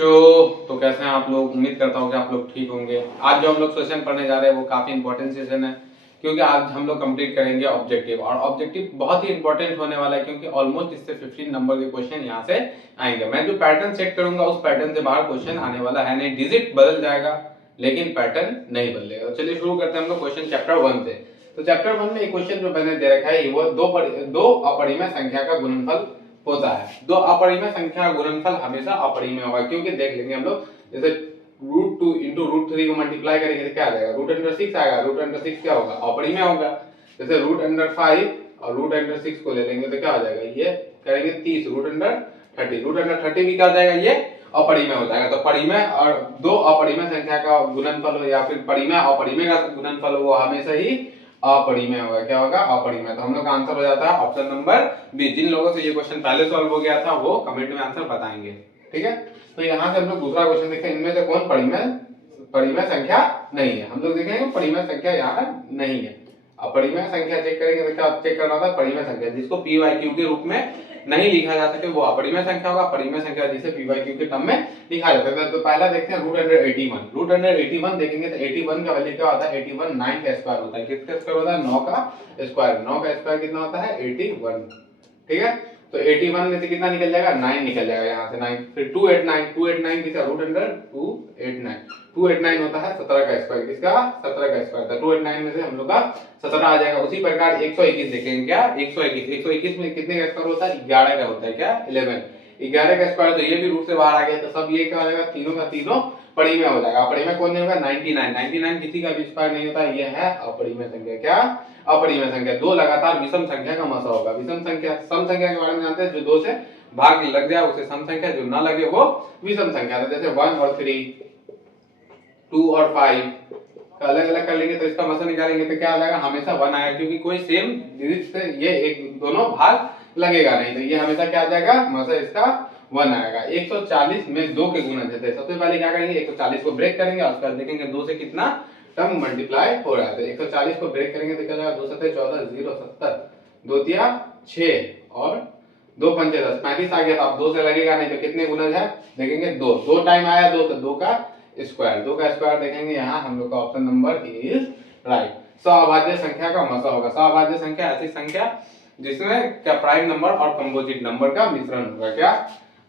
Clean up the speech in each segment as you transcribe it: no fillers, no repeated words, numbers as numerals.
बच्चों, तो कैसे हैं आप लोग। उम्मीद करता हूँ कि आप लोग ठीक होंगे। आज जो हम लोग सेशन पढ़ने जा रहे हैं वो काफी इंपॉर्टेंट सेशन है, क्योंकि आज हम लोग कंप्लीट करेंगे ऑब्जेक्टिव। और ऑब्जेक्टिव बहुत ही इंपॉर्टेंट होने वाला है, क्योंकि ऑलमोस्ट इससे 15 नंबर के क्वेश्चन यहाँ से आएंगे। मैं जो पैटर्न सेट करूंगा उस पैटर्न से बाहर क्वेश्चन आने वाला है नहीं। डिजिट बदल जाएगा लेकिन पैटर्न नहीं बदलेगा। तो चलिए शुरू करते हैं हम लोग क्वेश्चन चैप्टर 1 से। तो चैप्टर 1 में एक क्वेश्चन जो मैंने दे रखा है वो दो अपरिमेय संख्या का गुणनफल होता है। दो अपरिमेय संख्या का गुणनफल हमेशा अपरिमेय होगा, क्योंकि देख लेंगे हम लोग जैसे √2 इंटू √3 को मल्टीप्लाई करेंगे तो क्या आ जाएगा, √6 आएगा। √6 क्या होगा, अपरिमेय होगा। जैसे √5 और √6 को ले लेंगे तो क्या हो जाएगा, ये करेंगे 30, √30 √30 भी क्या हो जाएगा, ये अपरिमेय हो जाएगा। तो परिमेय और दो अपरिमेय संख्या का गुणनफल हो या फिर परिमेय अपरिमेय का गुणनफल हो, वो हमेशा ही अपरिमेय होगा। क्या होगा, अपरिमेय। तो हम लोग का आंसर हो जाता है ऑप्शन नंबर बी। जिन लोगों से ये क्वेश्चन पहले सॉल्व हो गया था वो कमेंट में आंसर बताएंगे। ठीक है, तो यहाँ से हम लोग दूसरा क्वेश्चन देखते हैं। इनमें से कौन परिमेय संख्या नहीं है। हम लोग देखेंगे परिमेय संख्या यहाँ नहीं है। अपरिमेय संख्या चेक करेंगे तो क्या चेक करना होता है, परिमेय संख्या जिसको पी वाई क्यू के रूप में नहीं लिखा जा सके वो अपरिमेय संख्या होगा। परिमेय संख्या जिसे पी वाई क्यू के टर्म में लिखा जा सकता है। तो पहला देखते हैं √81 देखेंगे तो 81 का वैल्यू क्या होता है, 81 9 का स्क्वायर होता है। किसका स्क्वायर होता है, 9 का स्क्वायर। 9 का स्क्वायर कितना होता है, 81। ठीक है, तो 81 में से कितना निकल जाएगा, 9 निकल जाएगा यहाँ से 9। फिर 289 किसका, √289 होता है 17 का स्क्वायर। किसका, 17 का स्क्वायर था। 289 में से हम लोग का 17 आ जाएगा। उसी प्रकार 121 देखेंगे, क्या 121 में कितने का स्क्वायर होता है, 11 का होता है। क्या 11 का स्क्वायर। तो ये भी रूट से बाहर आ गया। तो सब ये क्या हो जाएगा, तीनों का तीनों परिमेय हो जाएगा। अपरिमेय कौन नहीं होगा, 99 किसी का भी स्क्वायर नहीं होता। ये है अपरिमेय संख्या। क्या अपरिमेय संख्या। दो लगातार विषम संख्या का मसा होगा। विषम संख्या, सम संख्या के बारे में जानते हैं, जो 2 से भाग लग जाए उसे सम संख्या, जो ना लगे वो विषम संख्या। तो जैसे 1 और 3, 2 और 5 अलग अलग कर लेंगे तो इसका मसा निकालेंगे तो क्या आ जाएगा, हमेशा 1 आएगा, क्योंकि कोई सेम डिजिट से ये एक दोनों भाग लगेगा नहीं। तो ये हमेशा क्या आ जाएगा, मसा इसका 1 आएगा। 140 में 2 के गुणज थे। सबसे पहले क्या करेंगे, 140 को ब्रेक करेंगे और उसके बाद देखेंगे 2 से कितना टर्म मल्टीप्लाई हो रहा है। तो 140 को ब्रेक करेंगे तो क्या हो जाएगा, 2 7 14 0 70, 2 तिया 6 और 2 पंचे 10, 35 आ गया। तो अब 2 से लगेगा नहीं तो कितने गुणज है, देखेंगे 2 टाइम आया 2, तो 2 का स्क्वायर देखेंगे। यहाँ हम लोग का ऑप्शन नंबर इज राइट। सअभाज्य संख्या का मसा होगा। सअभाज्य संख्या ऐसी संख्या जिसमें क्या प्राइम नंबर और कंपोजिट नंबर का मिश्रण होगा। क्या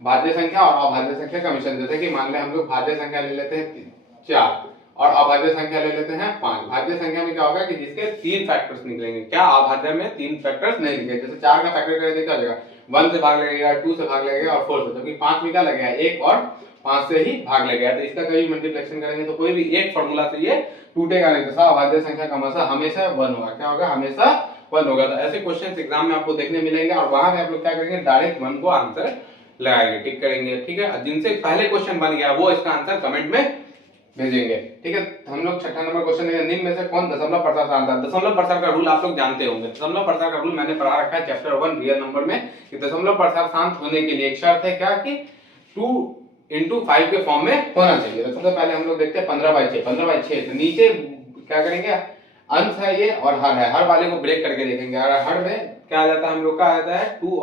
भाज्य संख्या और अभाज्य संख्या का मिश्रण। जैसे कि मान ले हम लोग भाज्य संख्या ले लेते हैं 4 और अभाज्य संख्या ले लेते हैं 5। भाज्य संख्या में क्या होगा कि जिसके 3 फैक्टर्स निकलेंगे। क्या अभाज्य में 3 फैक्टर्स नहीं निकले। जैसे 4 का फैक्टर करें तो क्या हो जाएगा, 1 से भाग लगेगा, 2 से भाग लगेगा और 4 से। जबकि 5 में क्या लगेगा, 1 और 5 से ही भाग लगेगा। तो इसका कभी मल्टीप्लिकेशन करेंगे तो कोई भी एक फार्मूला से ये टूटेगा नहीं। तो सअभाज्य संख्या का मसा हमेशा 1 होगा। क्या होगा, हमेशा 1 होगा। तो ऐसे क्वेश्चन एग्जाम में आपको देखने मिलेंगे और वहां पे आप लोग क्या करेंगे, डायरेक्ट 1 को आंसर लगाएंगे, टिक करेंगे। ठीक है, जिनसे पहले क्वेश्चन बन गया वो इसका आंसर कमेंट में भेजेंगे। ठीक है, हम लोग छठा नंबर क्वेश्चन है, निम्न में से कौन दशमलव प्रसार शांत है। दशमलव प्रसार का रूल आप लोग जानते होंगे। दशमलव प्रसार का रूल मैंने पढ़ा रखा है चैप्टर 1 रियल नंबर में, कि दशमलव प्रसार शांत होने के लिए एक शर्त है, क्या कि 2 into 5 के फॉर्म में होना चाहिए। तो सबसे पहले हम लोग देखते हैं 15/6। तो नीचे क्या करेंगे, अंश है ये और हर है, हर वाले को ब्रेक करके देखेंगे। और हर में क्या आ जाता है, हम लोग का आ जाता है 2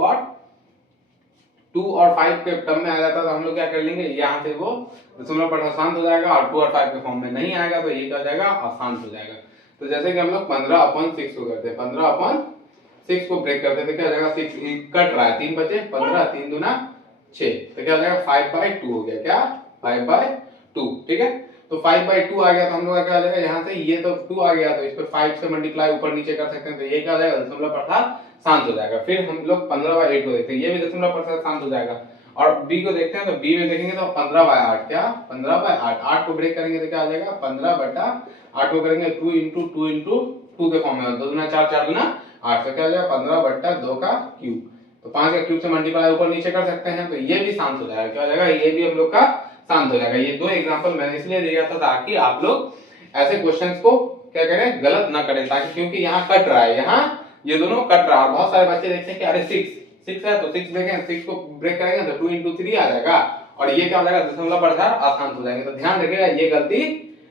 और 5 के टर्म में आ जाता है। तो हम लोग क्या कर लेंगे, यहाँ से वो दशमलव प्रसार शांत हो जाएगा और 2 और 5 के फॉर्म में नहीं आएगा तो ये क्या हो जाएगा, अशांत हो जाएगा। तो जैसे कि हम लोग 15/6 को करते हैं, 15/6 को ब्रेक करते हैं तो क्या हो जाएगा, 6 कट रहा है, 3 बचे 15, 3 दूना 6, तो क्या हो जाएगा 5/2 हो गया। क्या 5/2। ठीक है, तो 5/2 आ गया। तो हम लोग का क्या हो जाएगा, यहाँ से ये तो 2 आ गया तो इस पर 5 से मल्टीप्लाई ऊपर नीचे कर सकते हैं। तो ये क्या हो जाएगा, दशमलव प्रसार शांत हो जाएगा। फिर हम लोग 15/8 को देखते हैं, ये भी दशमलव प्रसार शांत हो जाएगा। और बी को देखते हैं, तो बी में देखेंगे तो 15/8। क्या 15/8, 8 को ब्रेक करेंगे तो क्या आ जाएगा, 15/8 को करेंगे 2 into 2 into 2 के फॉर्म में, 2 दूना 4, 4 दूना 8, तो क्या आ जाएगा 15/2 का क्यूब। तो 5 का क्यूब से मल्टीप्लाई ऊपर नीचे कर सकते हैं। तो ये भी शांत हो जाएगा। क्या हो जाएगा, ये भी हम लोग का शांत हो जाएगा। ये 2 एग्जांपल मैंने इसलिए दिया था ताकि आप लोग ऐसे क्वेश्चंस को क्या करें, गलत ना करें। ताकि क्योंकि यहाँ कट रहा है, यहाँ ये दोनों कट रहा है। बहुत सारे बच्चे देखते हैं कि अरे 6 है तो 6 देखें, 6 को ब्रेक करेंगे तो 2 into 3 आ जाएगा और ये क्या हो जाएगा, दशमलव प्रसार अशांत हो जाएंगे। तो ध्यान रखिएगा, ये गलती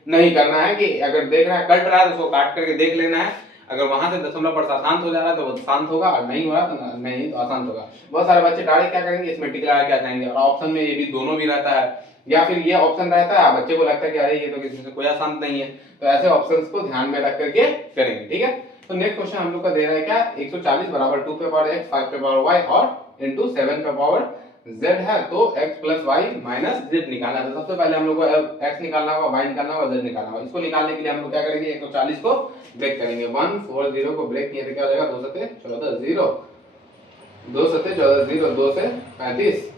नहीं करना है कि अगर देख रहा है कट रहा है तो उसको काट करके देख लेना है। अगर वहां से दशमलव प्रसार शांत हो जा रहा है तो वो शांत होगा और नहीं हो रहा तो नहीं तो अशांत होगा। बहुत सारे बच्चे डायरेक्ट क्या करेंगे, इसमें टिक लगा के आ जाएंगे। और ऑप्शन में ये भी दोनों भी रहता है, या फिर ये ऑप्शन रहता है, बच्चे को लगता है कि अरे ये तो किसी से कोई आसान नहीं है, तो ऐसे ऑप्शंस को ध्यान में रख करके करेंगे, ठीक है। तो नेक्स्ट क्वेश्चन हम लोग का दे रहा है क्या, 140 बराबर 2 पे पावर x 5 पे पावर y और इनटू 7 पे पावर z है, तो x plus y minus z निकालना है। तो सबसे पहले हम लोग को x निकालना होगा, y निकालना होगा, z निकालना होगा। इसको निकालने के लिए हम लोग क्या करेंगे, 140 को ब्रेक करेंगे, 1 4 0 को ब्रेक किए तो क्या हो जाएगा, 2 7 14 0, 2 7 14 0, 2 से 35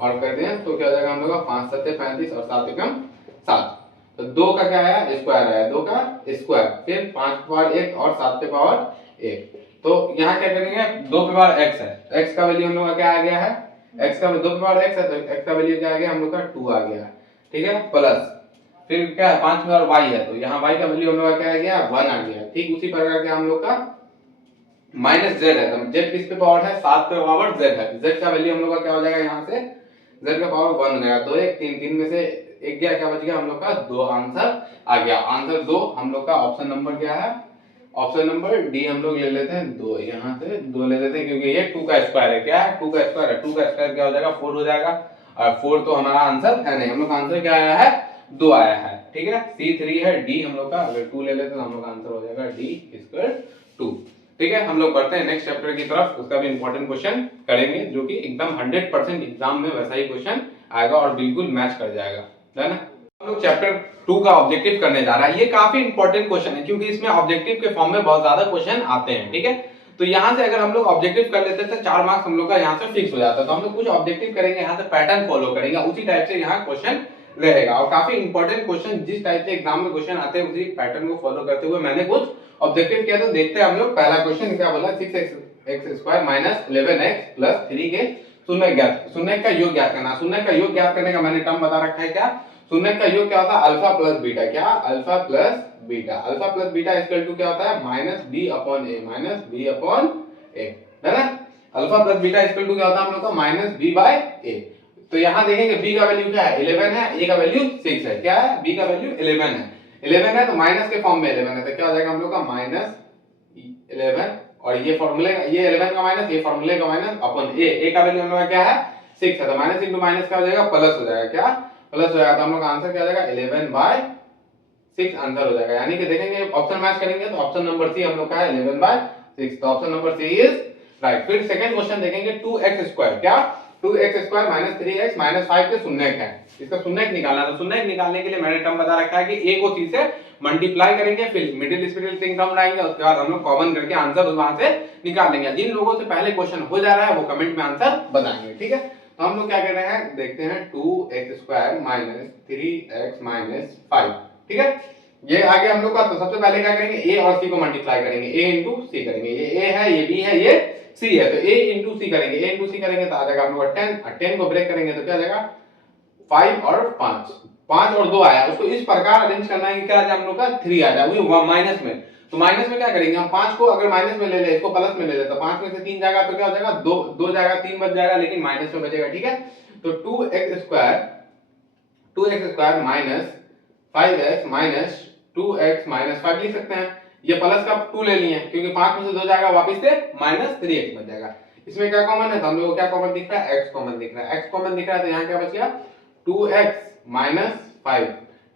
और कर दें तो क्या हो जाएगा हम लोग का 5 7 35 और 7 एकम 7। तो 2 का क्या है, स्क्वायर है, 2 का स्क्वायर, फिर 5 पे पावर 1 और 7 पे पावर 1। तो यहाँ क्या करेंगे, 2 पे पावर x है, x का वैल्यू हम लोग का क्या आ गया है, x का 2 पे पावर x है, तो x का वैल्यू क्या आ गया हम लोग का 2 आ गया, ठीक है, प्लस फिर क्या है 5 पे पावर y है, तो यहाँ y का वैल्यू हम लोग का क्या आ गया 1 आ गया। ठीक उसी प्रकार के हम लोग का माइनस z है, तो z किस पे पावर है, 7 पे पावर z है, z का वैल्यू हम लोग का क्या हो जाएगा, यहाँ से z का पावर 1 हो जाएगा, 2 1 3 3 में से एक गया, क्या बच गया हम लोग का 2, आंसर आ गया। आंसर 2 हम लोग का ऑप्शन नंबर क्या है, ऑप्शन नंबर डी हम लोग ले लेते हैं 2, यहाँ से 2 ले लेते हैं क्योंकि ये 2 का स्क्वायर है, क्या है 2 का स्क्वायर है, 2 का स्क्वायर क्या हो जाएगा 4 हो जाएगा, और 4 तो हमारा आंसर है नहीं, हम लोग का आंसर क्या आया है 2 आया है, ठीक है। C3 है, D हम लोग का अगर 2 ले लेते हैं तो हम लोग का आंसर हो जाएगा D स्क्वायर 2, ठीक है। हम लोग बढ़ते हैं नेक्स्ट चैप्टर की तरफ, उसका भी इंपॉर्टेंट क्वेश्चन करेंगे जो कि एकदम 100% एग्जाम में वैसा ही क्वेश्चन आएगा और बिल्कुल मैच कर जाएगा, है ना। हम लोग चैप्टर 2 का ऑब्जेक्टिव करने जा रहा है, ये काफी इंपॉर्टेंट क्वेश्चन है क्योंकि इसमें ऑब्जेक्टिव के फॉर्म में बहुत ज्यादा क्वेश्चन आते हैं, ठीक है। तो यहाँ से अगर हम लोग ऑब्जेक्टिव कर लेते हैं तो 4 मार्क्स हम लोग का यहाँ से फिक्स हो जाता है। तो हम लोग कुछ ऑब्जेक्टिव करेंगे, यहाँ से पैटर्न फॉलो करेंगे, उसी टाइप से यहाँ क्वेश्चन रहेगा और काफी इंपॉर्टेंट क्वेश्चन जिस टाइप से एग्जाम में क्वेश्चन आते हैं उसी पैटर्न को फॉलो करते हुए मैंने कुछ ऑब्जेक्टिव किया। तो देखते हैं हम लोग पहला क्वेश्चन क्या बोला, 6x square minus 11x plus 3 के शून्य ज्ञात, शून्य का योग ज्ञात करना। शून्य का योग ज्ञात करने का मैंने टर्म बता रखा है, क्या शून्य का योग क्या होता है, अल्फा प्लस बीटा, क्या alpha plus beta, alpha plus beta equal to क्या होता है minus B upon A, minus B upon A, है ना। Alpha plus beta equal to क्या होता है हम लोग का माइनस बी बाय ए। तो यहाँ देखेंगे बी का वैल्यू क्या है 11 है, ए का वैल्यू 6 है, क्या है बी का वैल्यू 11 है, 11 है तो माइनस के फॉर्म में 11 है, तो क्या हो जाएगा हम लोग का माइनस 11 और ये फॉर्मूले ये 11 का माइनस, ये फॉर्मूले का माइनस अपॉन ए का वैल्यू हम लोग का क्या है 6 है, तो माइनस इंटू माइनस क्या हो जाएगा प्लस हो जाएगा, क्या प्लस हो जाएगा, तो हम लोग का आंसर क्या हो जाएगा 11 बाय 6 आंसर हो जाएगा। यानी कि देखेंगे ऑप्शन मैच करेंगे तो ऑप्शन नंबर सी हम लोग का है 11 बाय 6, तो option number C is right. फिर सेकंड क्वेश्चन देखेंगे 2x स्क्वायर, क्या 2x square minus 3x minus 5 के शून्य है, इसका शून्य निकालना है। तो शून्य निकालने के लिए मैंने टर्म बता रखा है कि a को c से मल्टीप्लाई करेंगे, फिर मिडिल स्प्लिटिंग टर्म लाएंगे, उसके बाद हम लोग कॉमन करके आंसर वहां से निकाल लेंगे। जिन लोगों से पहले क्वेश्चन हो जा रहा है वो कमेंट में आंसर बताएंगे, ठीक है। तो हम लोग क्या कर रहे हैं, देखते हैं 2x square minus 3x minus 5, ठीक है, ये आगे हम लोग का। तो सबसे पहले क्या करेंगे a और c को मल्टीप्लाई करेंगे, a इंटू c करेंगे, ये a है, ये b है, ये c है, तो a इंटू c करेंगे, a इंटू c करेंगे तो आ जाएगा हम लोग का 10, और 10 को ब्रेक करेंगे तो क्या आ जाएगा 5 और 5, 5 और 2 आया, उसको इस प्रकार अरेंज करना है कि क्या आ जाए हम लोग का 3 आ जाए, वही माइनस में। तो माइनस में क्या करेंगे हम 5 को अगर माइनस में ले ले, इसको प्लस में ले ले, तो 5 में से 3 जाएगा तो क्या हो जाएगा 2 जाएगा, 3 बच जाएगा, लेकिन माइनस में बचेगा, ठीक है। तो 2x square minus 5x minus 2x minus 5 लिख सकते हैं, ये प्लस का 2 ले लिए क्योंकि 5 में से 2 जाएगा वापस से माइनस 3x बच जाएगा। इसमें क्या कॉमन है, तो हम लोग को क्या कॉमन दिख रहा है, x कॉमन दिख रहा है, x कॉमन दिख रहा है, तो यहाँ क्या बच गया 2x माइनस 5,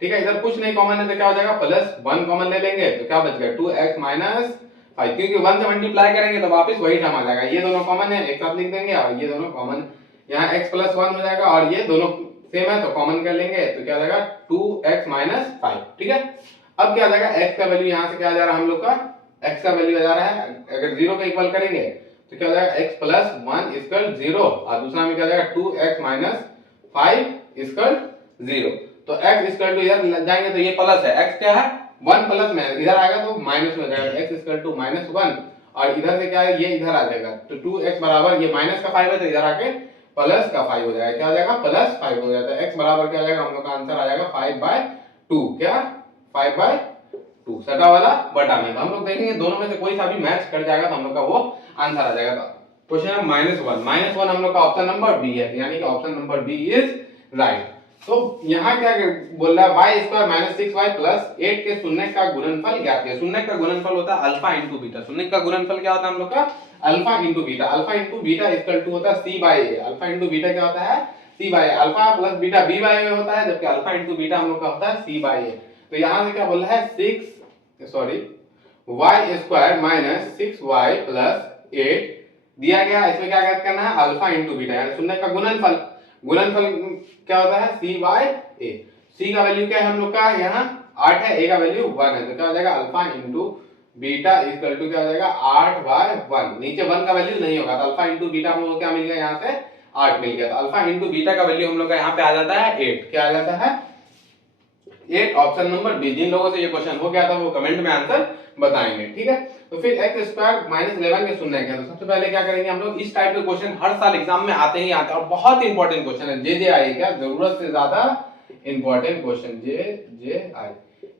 ठीक है। इधर कुछ नहीं कॉमन है तो क्या हो जाएगा प्लस 1 कॉमन ले लेंगे तो क्या बच गया 2x माइनस 5, क्योंकि 1 से मल्टीप्लाई करेंगे तो वापस वही टर्म आ जाएगा, ये दोनों कॉमन है एक साथ लिख देंगे और ये दोनों कॉमन, यहाँ x प्लस 1 हो जाएगा और ये दोनों सेम है तो कॉमन कर लेंगे तो क्या हो जाएगा 2x माइनस 5, ठीक है। अब क्या आ जाएगा x का वैल्यू यहाँ से क्या आ जा रहा है हम लोग का, x का वैल्यू आ जा रहा है, अगर 0 का इक्वल करेंगे तो क्या हो जाएगा x प्लस 1 इक्वल 0 और दूसरा में क्या आ जाएगा 2x माइनस 5 इक्वल 0। तो x इक्वल टू इधर जाएंगे तो ये प्लस है, x क्या है 1 प्लस में, इधर आएगा तो माइनस में जाएगा, x इक्वल टू माइनस 1 और इधर से क्या है ये इधर आ जाएगा, तो 2x बराबर ये माइनस का 5 है तो इधर आके प्लस का 5 हो जाएगा, क्या हो जाएगा प्लस 5 हो जाता है, x बराबर क्या आ जाएगा हम लोग का आंसर आ जाएगा 5/2, क्या 5/2 सटा वाला बटा में। तो हम लोग देखेंगे दोनों में से कोई सा भी मैच कर जाएगा तो हम लोग का वो आंसर आ जाएगा। क्वेश्चन है -1 हम लोग का ऑप्शन नंबर बी है, यानी कि option number B is right. तो यहाँ क्या बोल रहा है y square minus 6y plus 8 के शून्य का गुणनफल ज्ञात कीजिए। शून्य का गुणनफल होता है अल्फा इंटू बीटा, शून्य का गुणनफल क्या होता है हम लोग का alpha into beta, alpha into beta equal to होता है c by a, alpha into beta क्या होता है C by A. Alpha plus beta B by A होता है, जबकि अल्फा इंटू बीटा हम लोग का होता है सी बाई ए। तो यहाँ से क्या बोल रहा है, Y square minus 6y plus 8 दिया गया। इसमें क्या याद करना है, अल्फा इंटू बीटा यानी शून्य का गुणनफल। गुणनफल क्या होता है, सी बाई ए। सी का वैल्यू क्या है हम लोग का, यहाँ 8 है, ए का वैल्यू 1 है, तो क्या हो जाएगा alpha into beta equal to क्या हो जाएगा 8/1। नीचे 1 का वैल्यू नहीं होगा, तो अल्फा इंटू बीटा हम लोग को क्या मिल गया, यहाँ से 8 मिल गया। तो अल्फा इंटू बीटा का वैल्यू हम लोग का यहाँ पे आ जाता है 8। क्या आ जाता है 8, ऑप्शन नंबर बी। जिन लोगों से ये क्वेश्चन हो गया था वो कमेंट में आंसर बताएंगे, ठीक है। तो फिर x स्क्वायर माइनस 11 के शून्य क्या, तो सबसे पहले क्या करेंगे हम लोग, इस टाइप के क्वेश्चन हर साल एग्जाम में आते ही आते हैं और बहुत इंपॉर्टेंट क्वेश्चन है। जे आई क्या, जरूरत से ज्यादा इंपॉर्टेंट क्वेश्चन। जे आई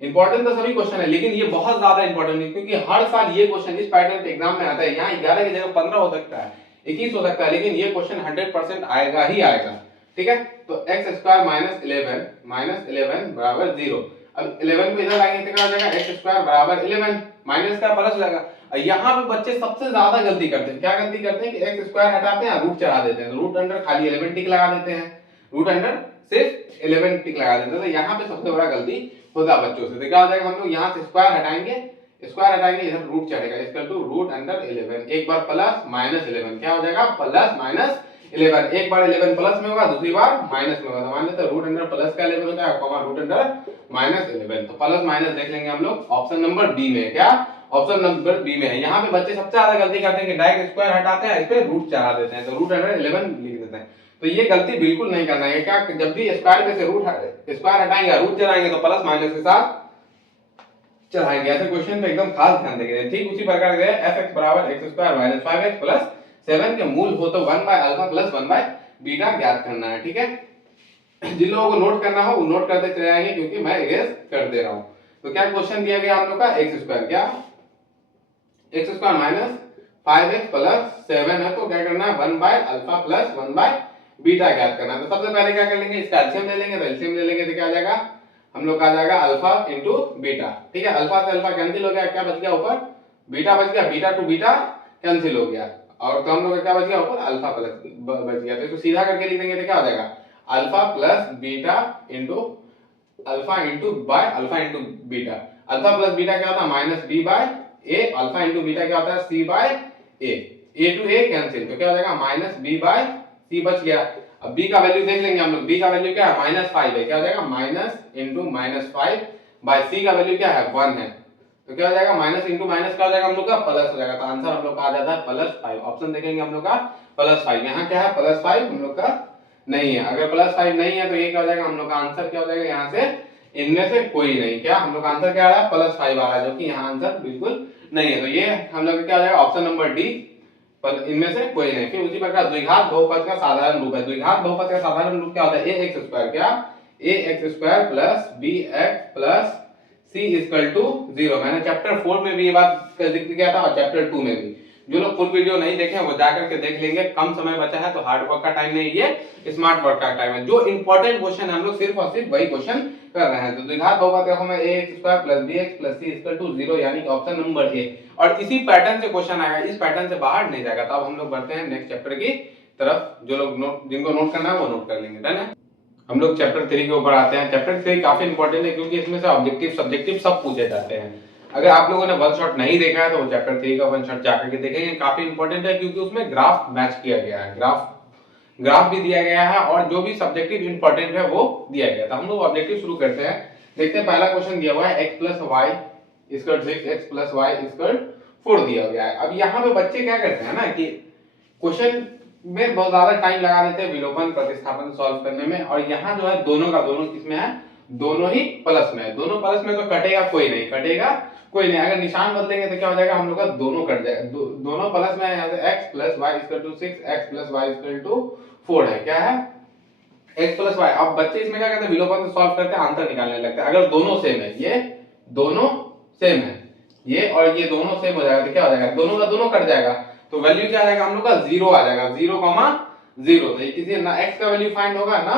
इंपॉर्टेंट तो सभी क्वेश्चन है, लेकिन ये बहुत ज्यादा इंपॉर्टेंट है क्योंकि हर साल ये क्वेश्चन इस पैटर्न पे एग्जाम में आता है। यहाँ 11 की जगह 15 हो सकता है, 21 हो सकता है, लेकिन ये क्वेश्चन 100% आएगा ही आएगा, ठीक है। तो x स्क्वायर माइनस 11 बराबर 0। अब 11 को इधर लाएंगे तो क्या हो जाएगा, x स्क्वायर बराबर 11, माइनस का प्लस हो जाएगा। यहाँ पे बच्चे सबसे ज्यादा गलती करते हैं, क्या गलती करते हैं कि x स्क्वायर हटाते हैं, रूट चढ़ा देते हैं, रूट अंडर खाली 11 टिक लगा देते हैं, रूट अंडर सिर्फ 11 टिक लगा देते हैं। तो यहाँ पे सबसे बड़ा गलती होता है बच्चों से। तो क्या हो जाएगा, हम लोग यहाँ से स्क्वायर हटाएंगे, इधर रूट चढ़ेगा, इक्वल टू रूट अंडर 11। एक बार प्लस माइनस 11, क्या हो जाएगा प्लस माइनस 11। एक बार 11 प्लस में होगा, दूसरी बार माइनस में होगा। तो मान लेते हैं रूट अंडर प्लस का 11 होता है, कॉमा रूट अंडर माइनस 11। तो प्लस माइनस देख लेंगे हम लोग ऑप्शन नंबर बी में। क्या ऑप्शन नंबर बी में है। यहाँ पे बच्चे सबसे ज्यादा गलती करते हैं कि डायरेक्ट स्क्वायर हटाते हैं, इस पे रूट चढ़ा देते हैं, तो रूट अंडर 11 लिख देते हैं। तो ये गलती बिल्कुल नहीं करना है। क्या जब भी स्क्वायर में से रूट स्क्वायर हटाएंगे, रूट चढ़ाएंगे तो प्लस माइनस के साथ चढ़ाएंगे। ऐसे क्वेश्चन पे एकदम खास ध्यान देंगे। ठीक उसी प्रकार से fx बराबर x square minus 5x plus 7 के मूल हो तो 1 by alpha plus 1 by beta ज्ञात करना है, ठीक है। जिन लोगों को नोट करना हो वो नोट करते चले जाएंगे क्योंकि मैं इरेज कर दे रहा हूं। तो क्या क्वेश्चन दिया गया आप लोग का, x स्क्वायर क्या x square minus 5x plus 7 है, तो क्या करना है 1 by alpha plus 1 by beta ज्ञात करना है। तो सबसे पहले क्या कर लेंगे, इसका एलसीएम ले लेंगे। तो एलसीएम ले लेंगे तो क्या आ जाएगा हम लोग का आ जाएगा अल्फा इंटू बीटा, ठीक है। अल्फा से अल्फा कैंसिल हो गया, क्या बच गया ऊपर बीटा बच गया, बीटा टू बीटा कैंसिल हो गया, और तो हम लोग का क्या बच गया ऊपर अल्फा प्लस बच गया। तो इसको सीधा करके लिख देंगे तो क्या हो जाएगा alpha plus beta into alpha into by alpha into beta. Alpha plus beta क्या होता है minus B by A, alpha into beta क्या होता है C by A two A cancel, तो क्या हो जाएगा माइनस बी बाय सी बच गया। अब b का वैल्यू देख लेंगे हम लोग, b का वैल्यू क्या है -5 है, क्या हो जाएगा माइनस इंटू -5 बाय c का वैल्यू क्या है 1 है, तो क्या हो जाएगा माइनस इंटू माइनस क्या हो जाएगा हम लोग का प्लस हो जाएगा। तो आंसर हम लोग का आ जाता है +5। ऑप्शन देखेंगे हम लोग का +5। यहाँ क्या है +5 हम लोग का नहीं है। अगर +5 नहीं है तो ये क्या हो जाएगा हम लोग का आंसर क्या हो जाएगा, यहाँ से इनमें से कोई नहीं। क्या हम लोग का आंसर क्या आ रहा है +5 आ रहा है, जो कि यहाँ आंसर बिल्कुल नहीं है। तो ये हम लोग क्या हो जाएगा ऑप्शन नंबर डी, पर इनमें से कोई नहीं। फिर उसी प्रकार द्विघात बहुपद का साधारण रूप है। द्विघात बहुपद का साधारण रूप क्या होता है ax स्क्वायर, क्या ax square plus bx plus c equal to 0। मैंने चैप्टर 4 में भी ये बात का जिक्र किया था और चैप्टर 2 में भी। जो लोग फुल वीडियो नहीं देखे वो जाकर के देख लेंगे। कम समय बचा है तो हार्ड वर्क का टाइम नहीं, ये स्मार्ट वर्क का टाइम है। जो इंपॉर्टेंट क्वेश्चन है हम लोग सिर्फ और सिर्फ वही क्वेश्चन कर रहे हैं। तो द्विघात बहुपद का हमें ax square plus bx plus c equal to 0 यानी कि ऑप्शन नंबर ए। और इसी पैटर्न से क्वेश्चन आएगा, इस पैटर्न से बाहर नहीं जाएगा। तो अब हम लोग बढ़ते हैं नेक्स्ट चैप्टर की तरफ। जो लोग जिनको नोट करना है वो नोट कर लेंगे। डन है। हम लोग चैप्टर 3 के ऊपर आते हैं। चैप्टर 3 काफी इंपॉर्टेंट है क्योंकि इसमें से ऑब्जेक्टिव सब्जेक्टिव सब पूछे जाते हैं। अगर आप लोगों ने वन शॉट नहीं देखा है तो चैप्टर 3 का वन शॉट जाकर के देखेंगे। काफी इंपॉर्टेंट है क्योंकि उसमें ग्राफ मैच किया गया है, ग्राफ भी दिया गया है और जो भी सब्जेक्टिव इंपॉर्टेंट है वो दिया गया। तो हम लोग ऑब्जेक्टिव शुरू करते हैं। देखते हैं पहला क्वेश्चन दिया हुआ है x plus Y equal 6 x plus Y equal 4 दिया गया है। अब यहाँ पे बच्चे क्या करते हैं ना कि क्वेश्चन में बहुत ज्यादा टाइम लगा देते हैं विलोपन प्रतिस्थापन सॉल्व करने में। और यहाँ जो है दोनों का दोनों किसमें है, दोनों ही प्लस में है। दोनों प्लस में तो कटेगा कोई नहीं, अगर निशान बदलेंगे तो क्या हो जाएगा हम लोग का दोनों कट जाएगा। दोनों प्लस में है, यहाँ से x plus Y equal to 6 x plus Y equal to 4 है। क्या है x प्लस वाई। अब बच्चे इसमें क्या करते हैं विलोपन से सॉल्व करते हैं, आंसर निकालने लगते हैं। अगर दोनों सेम है, ये दोनों सेम है, ये और ये दोनों सेम हो जाएगा तो क्या हो जाएगा दोनों का दोनों कट जाएगा। तो वैल्यू क्या आ जाएगा हम लोग का 0 आ जाएगा, 0,0। तो ये किसी ना x का वैल्यू फाइंड होगा ना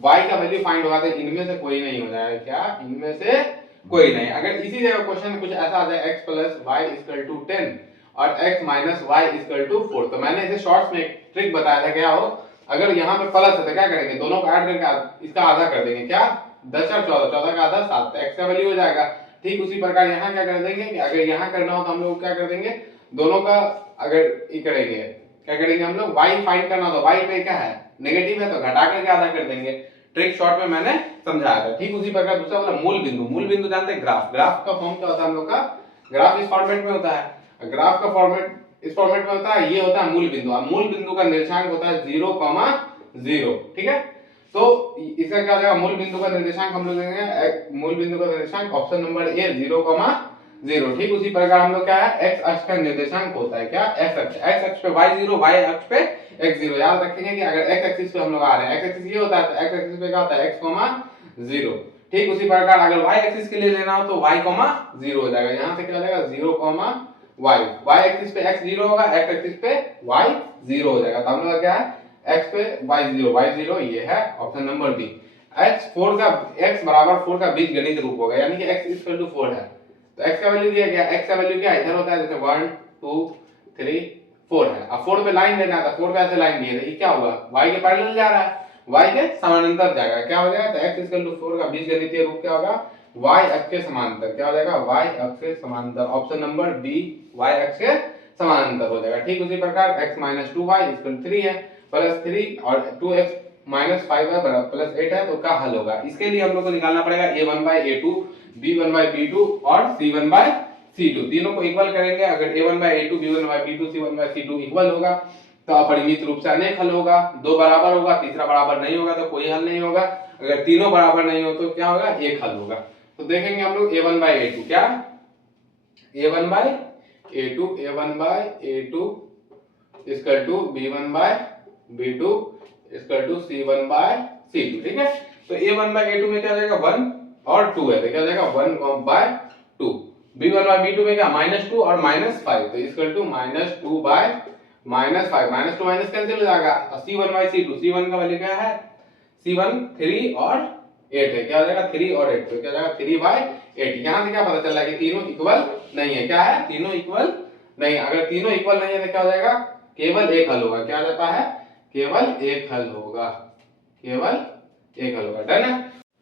y का वैल्यू फाइंड होगा। तो इनमें से कोई नहीं हो जाएगा। क्या इनमें से कोई नहीं। अगर इसी जगह क्वेश्चन कुछ ऐसा आ जाए x plus Y equal to 10 और x minus Y equal to 4, तो मैंने इसे शॉर्ट्स में एक ट्रिक बताया था, क्या हो अगर यहाँ पे प्लस है तो क्या करेंगे, दोनों को ऐड करके इसका आधा कर देंगे, क्या 10 और 14, 14 का आधा 7, तो x का वैल्यू हो जाएगा। ठीक उसी प्रकार यहाँ क्या कर देंगे कि अगर यहाँ करना हो तो हम लोग क्या कर देंगे, दोनों का अगर ये करेंगे, क्या करेंगे हम लोग, y फाइंड करना हो तो y पे क्या है नेगेटिव है तो घटा करके आधा कर देंगे। ट्रिक शॉर्ट में मैंने समझाया था। ठीक उसी प्रकार दूसरा वाला मूल बिंदु, मूल बिंदु जानते हैं ग्राफ, ग्राफ का फॉर्म क्या होता है हम लोग का, ग्राफ इस फॉर्मेट में होता है, ग्राफ का फॉर्मेट इस फॉर्मेट में होता है, ये होता है मूल बिंदु। अब मूल बिंदु का निर्देशांक होता है 0,0, ठीक है। तो इसका क्या हो जाएगा, मूल बिंदु का निर्देशांक हम लोग लेंगे, मूल बिंदु का निर्देशांक ऑप्शन नंबर ए 0,0। ठीक उसी प्रकार हम लोग क्या है, x अक्ष का निर्देशांक होता है क्या, x अक्ष पे y0, y अक्ष पे x0। याद रखेंगे कि अगर x एक्सिस पे हम लोग आ रहे हैं, x एक्सिस ये होता है तो x एक्सिस पे क्या होता है x, 0। ठीक उसी प्रकार अगर y एक्सिस के लिए लेना हो तो y, 0 हो जाएगा। यहां से क्या हो जाएगा 0, y एक्सिस पे x 0 होगा, x एक्सिस पे y 0 हो जाएगा। तो हम लोग क्या है x पे y0 ये है ऑप्शन नंबर बी। x बराबर 4 का बीजगणित रूप होगा, यानी कि x 4 है तो x का वैल्यू दिया गया, x का वैल्यू क्या इधर होता है, जैसे 1 2 3 4 है। अब 4 पे लाइन लेना था, 4 पे ऐसे लाइन दिए थे, ये क्या होगा y के पैरेलल जा रहा है, y के समानांतर जाएगा, क्या हो जाएगा, तो x 4 का बीजगणितीय रूप क्या होगा, y अक्ष के समानांतर, क्या हो जाएगा y अक्ष के समानांतर, ऑप्शन नंबर बी y अक्ष के समानांतर हो जाएगा। ठीक उसी प्रकार x - 2y 3 है, प्लस 3 और 2x - 5 है बराबर प्लस 8 है, तो क्या हल होगा, इसके लिए हम लोग को निकालना पड़ेगा a1/a2, b1/b2 और c1/c2, तीनों को इक्वल करेंगे। अगर a1/a2, b1/b2, c1/c2 इक्वल होगा तो अपरिमित रूप से अनेक हल होगा, दो बराबर होगा, तीसरा बराबर नहीं होगा तो कोई हल नहीं होगा, अगर तीनों बराबर नहीं हो तो क्या होगा, एक हल होगा। तो देखेंगे हम लोग a1/a2 क्या, a1/a2 equal to b1/b2 equal to c1/c2, ठीक है। तो a1/a2 में क्या हो जाएगा 1 और 2 है तो क्या हो जाएगा 1/2, b1/b2 में क्या -2 और -5 तो इक्वल टू -2/5, -2 माइनस कैंसिल हो जाएगा, और c1/c2, c1 का वैल्यू क्या है, c1 3 और 8 है, क्या हो जाएगा 3 और 8, तो क्या हो जाएगा 3/8। यहां से क्या पता चल रहा है कि तीनों इक्वल नहीं है, क्या है तीनों इक्वल नहीं है। अगर तीनों इक्वल नहीं है तो क्या हो जाएगा, केवल एक हल होगा, क्या जाता है केवल एक हल होगा, केवल एक हल होगा, डन है।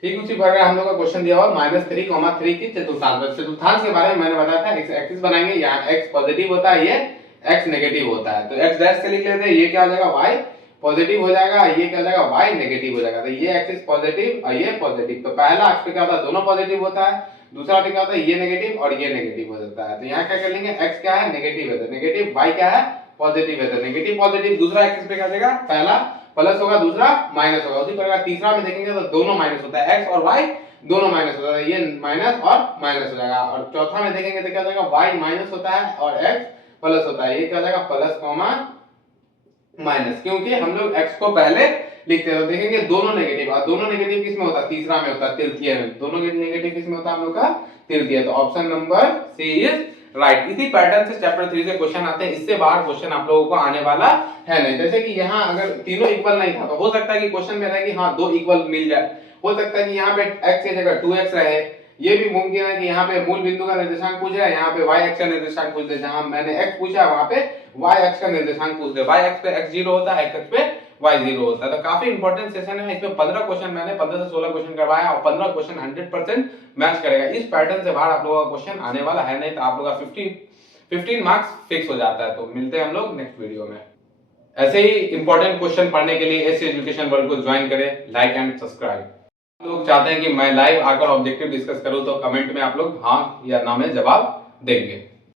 ठीक उसी प्रकार हम लोग का क्वेश्चन दिया हुआ -3,3 की चतुर्थांश, चतुर्थांश के बारे में मैंने बताया था, x एक्सिस बनाएंगे, यहाँ x पॉजिटिव होता है, ये x नेगेटिव होता है, तो x डैश से लिख लेते हैं, ये क्या हो जाएगा y पॉजिटिव हो जाएगा, ये क्या हो जाएगा y नेगेटिव हो जाएगा, तो ये एक्सिस पॉजिटिव और ये पॉजिटिव, तो पहला अक्ष पे क्या होता है दोनों पॉजिटिव होता है, दूसरा पे क्या होता है ये नेगेटिव और ये नेगेटिव हो जाता है। तो यहाँ क्या कर लेंगे, x क्या है नेगेटिव है तो नेगेटिव, y क्या है पॉजिटिव है तो नेगेटिव पॉजिटिव, दूसरा एक्सिस पे क्या हो जाएगा, पहला प्लस होगा दूसरा माइनस होगा, उसी प्रकार तीसरा में देखेंगे तो दोनों माइनस होता है, x और y दोनों माइनस होता है, ये माइनस और माइनस हो जाएगा, और चौथा में देखेंगे तो क्या हो जाएगा y माइनस होता है और x प्लस होता है, ये क्या हो जाएगा प्लस कॉमा माइनस, क्योंकि हम लोग x को पहले लिखते हैं तो देखेंगे दोनों नेगेटिव, और दोनों नेगेटिव किस में होता है, तीसरा में होता है तृतीय में, दोनों नेगेटिव किस में होता है हम लोग का तृतीय, तो option number C is right. इसी पैटर्न से चैप्टर 3 से क्वेश्चन आते हैं, इससे बाहर क्वेश्चन आप लोगों को आने वाला है नहीं। जैसे कि यहाँ अगर तीनों इक्वल नहीं था तो हो सकता है कि क्वेश्चन में रहे कि हाँ दो इक्वल मिल जाए, हो सकता है कि यहाँ पे x की जगह 2x रहे, ये भी मुमकिन है कि यहाँ पे मूल बिंदु का निर्देशांक पूछ रहा है, यहाँ पे y अक्ष का निर्देशांक पूछ दे, जहां मैंने x पूछा वहां पे y अक्ष का निर्देशांक पूछ दे, y अक्ष पे x0 होता है, x अक्ष पे y0 होता है। तो काफी इंपॉर्टेंट सेशन है, इसमें 15 क्वेश्चन मैंने 15 से 16 क्वेश्चन करवाया और 15 क्वेश्चन 100% मैच करेगा। इस पैटर्न से बाहर आप लोगों का क्वेश्चन आने वाला है नहीं, तो आप लोगों का 15 मार्क्स फिक्स हो जाता है। तो मिलते हैं हम लोग नेक्स्ट वीडियो में। ऐसे ही इंपॉर्टेंट क्वेश्चन पढ़ने के लिए एससी एजुकेशन वर्ल्ड को ज्वाइन करें, लाइक एंड सब्सक्राइब। लोग चाहते हैं कि मैं लाइव आकर ऑब्जेक्टिव डिस्कस करूं तो कमेंट में आप लोग हाँ या ना में जवाब देंगे।